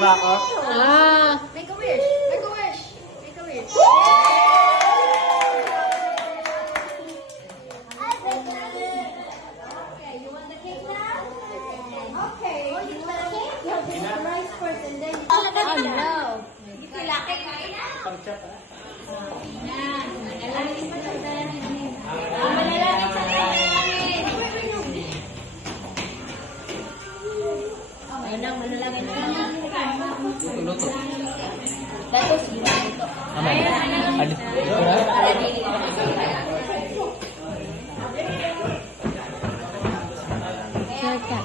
ba ako? Make a wish. Make a wish. Make a wish. Okay, you want the cake now? Okay. Oh, you want the cake? You have to eat the rice first and then you... Oh, no. You feel like it right now? Manalangin pa sa tanin. Manalangin sa tanin. Ayun lang, manalangin na lang. Luto. Datos, ito. Ano?